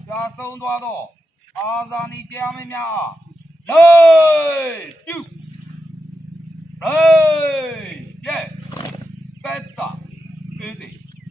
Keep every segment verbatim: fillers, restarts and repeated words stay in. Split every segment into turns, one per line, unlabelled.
ကြာဆုံးသွားတော့အာဇာနည်ကြားမင်းများလေးပြုလေးရဲ့ကတ်တာပြေးစီ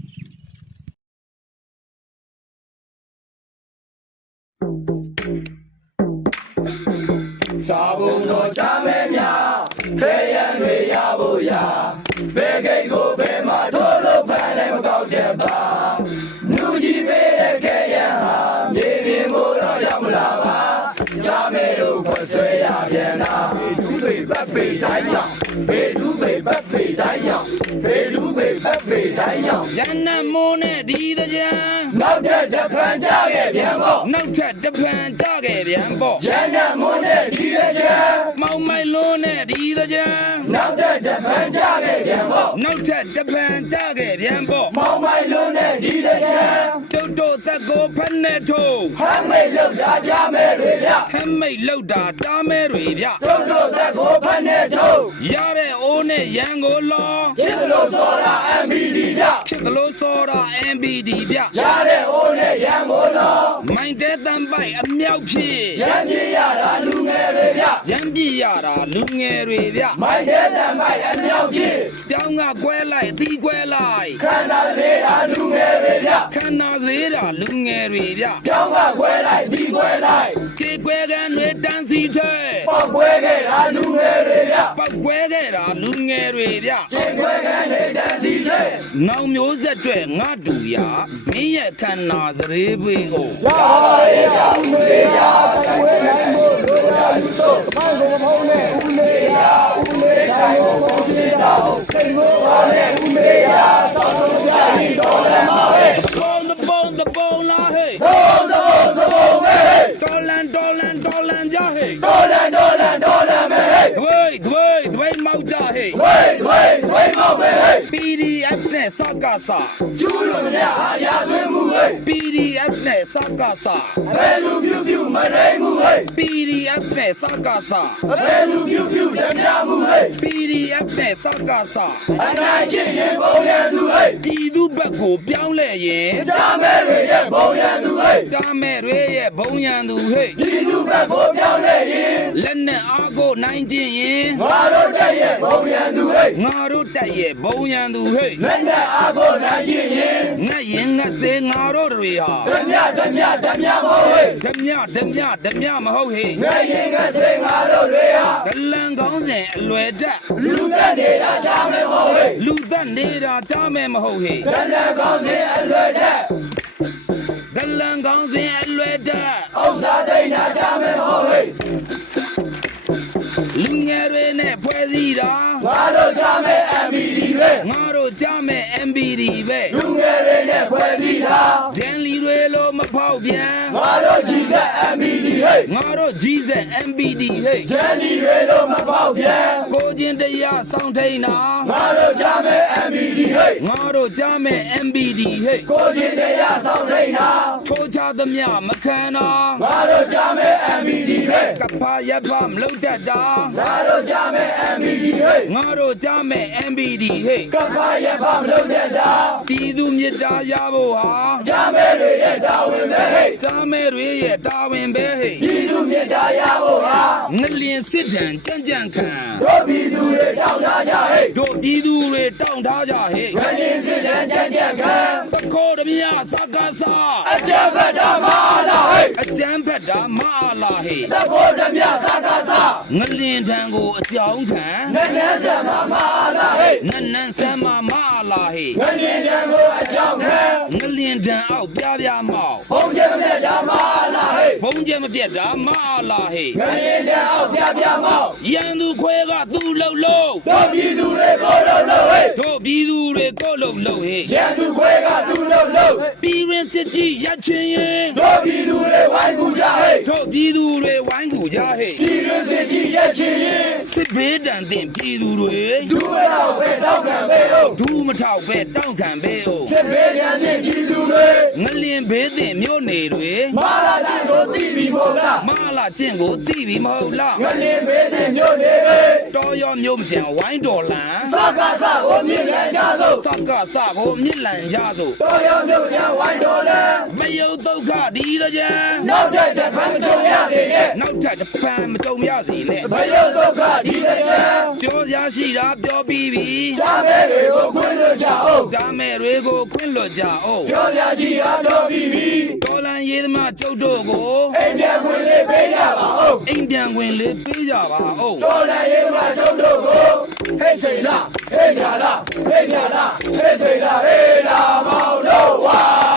စာဘုံတော်ချမဲများခဲရန်တွေရဖို့ရာဘယ်ကိတ်ကိုဘယ်မှာထိုးလို့ဖမ်းလည်းမကောက်တဲ့ပါနူကြီးပေးတဲ့ခဲရန်ဟာမြေပြင်ကိုတော့ရောက်မလာပါချမဲတို့ခွဆွဲရပြန်တာဘေဒူးပေပတ်ပေတိုင်းရောက်ဘေဒူးပေပတ်ပေတိုင်းရောက်ဘေဒူးပေပတ်ပေတိုင်းရောက်
ရန်နမိုးနဲ့ဒီတကြံ
နောက်ထပ်တစ်ဖန်ကြခဲ့ပြန်ပေါ့
နောက်ထပ်တစ်ဖန်ကြခဲ့ပြန်ပေါ့
ရန်နမိုးနဲ့ဒီတကြံ
မောင်မိုင်လုံးနဲ့ဒီတကြံ
နောက်ထပ်တစ်ဖန်ကြခဲ့ပြန်ပေါ့
နောက်ထပ်တစ်ဖန်ကြခဲ့ပြန်ပေါ့
မောင်မိုင်လုံးနဲ့ဒီတကြံ
ကျုပ်တို့သက်ကိုဖက်နဲ့ထိုး
ဟမ်းမိတ်လောက်တာကြမဲတွေဗျ
ဟမ်းမိတ်လောက်တာကြားမဲတွေဗျ
ကျုပ်တို့သက်ကိုဖက်နဲ့ထိုး
ရတဲ့အိုးနဲ့ရန်ကိုလော
ဖြစ်လို့စောတာ M B D ဗျ
ဖြစ်လို့စောတာ M B D ဗျ
ရတဲ့အိုးနဲ့ရန်ကိုလော
မိုင်းတဲ့တန်ပိုက်အမြောက်ဖြစ်
ရန်ပြရတာလူငယ်တွေဗျ
ရန်ပြရတာလူငယ်တွေဗျ
မိုင်းတဲ့တန်ပိုက်အမြောက်ဖြစ်
ပြောင်းကကွဲလိုက်အသီးကွဲလိုက်
ခန္ဓာလေးတာလူငယ်တွေဗျ
ခန္ဓာသေးတာလူငယ်တွေဗျ
ပြောင်းကကွဲလိုက်ဒီကွဲလိုက်
ခြေကွဲကန်တွေတန်းစီထဲ
ပေါက်ကွဲခဲ့တာလူငယ်တွေဗျ
ပေါက်ကွဲခဲ့တာလူငယ်တွေဗျ
ခြေကွဲကန်တွေတန်းစီထဲ
နောက်မျိုးဆက်တွေငါတူရမင်းရဲ့ခန္ဓာစရေးပွေးကို
ရပါရဲ့ဗျဦးလေးရတိုင်ဝဲနိုင်ဖို့လိုရာလူတို့မိုင်းကိုမဟုတ်နဲ့ဦးလေးရဦးလေးတိုင်းကိုပုံချင်တာစိတ်မိုးပါနဲ့ဦးလေးရသောက်ဆုံးကြရင်တော်လည်းမဟဲ့
ပုံတပုံတပုံလားဟဲ့
ပုံတပုံတပုံပဲဟဲ့
တော်လန်တော်လန်တော်လန်ကြဟဲ့
တော်လန်တော်လန်တော်လန်ပဲဟဲ့
ဒွေဒွေဒွေမောက်ကြဟဲ့
ဒွေဒွေဒွေမောက်ပဲဟဲ့
P D F နဲ့စကားစာ
ကျူးလို့တဲ့အာရသွင်းမှုဟဲ့
P D F နဲ့စကားစာ
ဘယ်လူပြူပြူမရိမှုဟဲ့
P D F နဲ့စကားစာ
ဘယ်လူပြူပြူလက်ပြမှုဟဲ့
P D F နဲ့စကားစာ
အနိုင်ချင်းရင်ပုံရန်သူဟဲ့
ပြည်သူဘက်ကိုပြောင်းလဲရင်
ကြားမဲတွေရဲ့ပုံရန်သူဟဲ့
ကြားမဲတွေရဲ့ဘုံရန်သူဟဲ့
ပြည်သူဘက်ကိုပြောင်းလဲရင်
လက်နဲ့အားကိုနိုင်ခြင်းရင်
ငါတို့တက်ရဲ့ဘုံရန်သူဟဲ့
ငါတို့တက်ရဲ့ဘုံရန်သူဟဲ့
လက်နဲ့အားကိုနိုင်ခြင်းရင်
ငတ်ရင်ငတ်စေငါတို့တွေဟာ
ဓမြဓမြဓမြမဟုတ်ဟဲ့
ဓမြဓမြဓမြမဟုတ်ဟဲ့
ငတ်ရင်ငတ်စေငါတို့တွေဟာ
ဒလန်ကောင်းစဉ်အလွယ်တက်
လူသက်နေတာကြားမဲမဟုတ်ဟဲ့
လူသက်နေတာကြားမဲမဟုတ်ဟဲ့
ဒလန်ကောင်းစဉ်အလွယ်တက်
ဒလန်ကောင်းစဉ်အလွယ်တက်
ဥစ္စာတိတ်နာကြားမဲမဟုတ်ဟဲ့
လူငယ်တွေနဲ့ဖွဲ့စည်းတာ
ငါတို့ကြားမဲ M B D ပဲ
ငါတို့ကြားမဲ M B D ပဲ
လူငယ်တွေနဲ့ဖွဲ့စည်းတာ
ဒန်လီတွေလိုမဖောက်ပြန်
ငါတို့ကြီးစက် M B D ဟဲ့
ငါတို့ကြီးစက် M B D ဟဲ့
ဒန်လီတွေလိုမဖောက်ပြန်
ကိုချင်းတရားစောင့်ထိန်တာ
ငါတို့ကြားမဲ M B D ဟဲ့
ငါတို့ကြားမဲ M B D ဟဲ့
ကိုချင်းတရားစောင့်ထိန်တာ
ထိုးချသမျှမခံတာ
ငါတို့ကြားမဲ M B D ဟဲ့
ကပ္ပရဖမလုံတတ်တာ
ငါတို့ကြားမဲ M B D ဟဲ့
ငါတို့ကြားမဲ M B D ဟဲ့
ကပ္ပရဖမလုံတတ်တာ
ပြည်သူမြစ်တာရဖို့ဟာ
ကြားမဲတွေရဲ့တာဝန်ပဲဟဲ့
ကြားမဲတွေရဲ့တာဝန်ပဲဟဲ့
ပြည်သူမြစ်တာရဖို့ဟာ
ငလျင်စစ်တံကြံ့ကြံ့ခံ
တို့ပြည်သူတွေတောင်းထားကြဟဲ့
တို့ပြည်သူတွေတောင်းထားကြဟဲ့
ငလျင်စစ်တံကြံ့ကြံ့ခံ
တခိုးတမြစကားစာ
အကြံဖတ်တာမအားလားဟဲ့
အကြံဖတ်တာမအားလားဟဲ့
တခိုးတမြစကားစာ
ငလျင်ထံကိုအကြောင်းခံ
နန်းနန်းဆံမမအားလားဟဲ့
နန်းနန်းဆံမမအားလားဟဲ့
ငလျင်ထံကိုအကြောင်းခံ
ငလျင်ထံအောက်ပြပြမောက်
ဘုံကျဲမပြတ်တာမအားလားဟဲ့
ဘုံကျဲမပြတ်တာမအားလားဟဲ့
ငလျင်ထံအောက်ပြပြမောက်
ရန်သူခွဲကသူ့လှုပ်လှုပ်
တို့ပြည်သူတွေကိုလှုပ်လှုပ်ဟဲ့
တို့ပြည်သူတွေကိုလှုပ်လှုပ်ဟဲ့
ရန်သူခွဲကသူ့လှုပ်လှုပ်
ပြည်ရင်စစ်ကြီးရချင်းရင်
တို့ပြည်သူတွေဝိုင်းကူကြဟဲ့
တို့ပြည်သူတွေဝိုင်းကူကြဟဲ့
ပြည်ရင်စစ်ကြီးရချင်းရင်
စစ်ဘေးတန်တဲ့ပြည်သူတွေ
ဒူးမထောက်ပဲတောက်ခံပဲဟုတ်
ဒူးမထောက်ပဲတောက်ခံပဲဟုတ်
စစ်ဘေးတန်တဲ့ပြည်သူတွေ
ငလျင်ဘေးတဲ့မြို့နေတွေ
မာလာချင်းကိုတိပြီမဟုတ်လား
မလာကျင့်ကိုသိပြီမဟုတ်လား
ငလင်းမေးတဲ့မြို့နေတွေ
တော်ရောမြို့မကျန်ဝိုင်းတော်လန်
စကားစကိုမြင်ရကြစို့
စကစကိုမြစ်လန်ကြစို့
တော်ရောမြို့ချမ်းဝိုင်းတော်လဲ
မယုတ်ဒုက္ခဒီတကြံ
နောက်တဲ့တစ်ဖန်မချုံရစေနဲ့
နောက်ထပ်တစ်ပံမကြုံရစီနဲ့
ဘယုတ်ဒုက္ခဒီတစ်ချမ်း
ပြောစရာရှိတာပြောပြီးပြီ
ချားမဲတွေကိုခွင့်လွှတ်ကြအောင်
ဂျာမဲတွေကိုခွင့်လွတ်ကြအောင်
ပြောရချီအားတော်ပြီးပြီ
တော်လန်ရေးသမားကျုပ်တို့ကို
အိမ်ပြန်ခွင့်လေးပေးကြပါဦး
အိမ်ပြန်ခွင့်လေးပေးကြပါဦး
တော်လည်းရေးမှာတို့တို့ကိုဟဲ့စိန်လားဟဲ့ညာလားဟဲ့ညာလားဟဲ့စိန်လားဟဲ့လာမောင်တို့ဝါ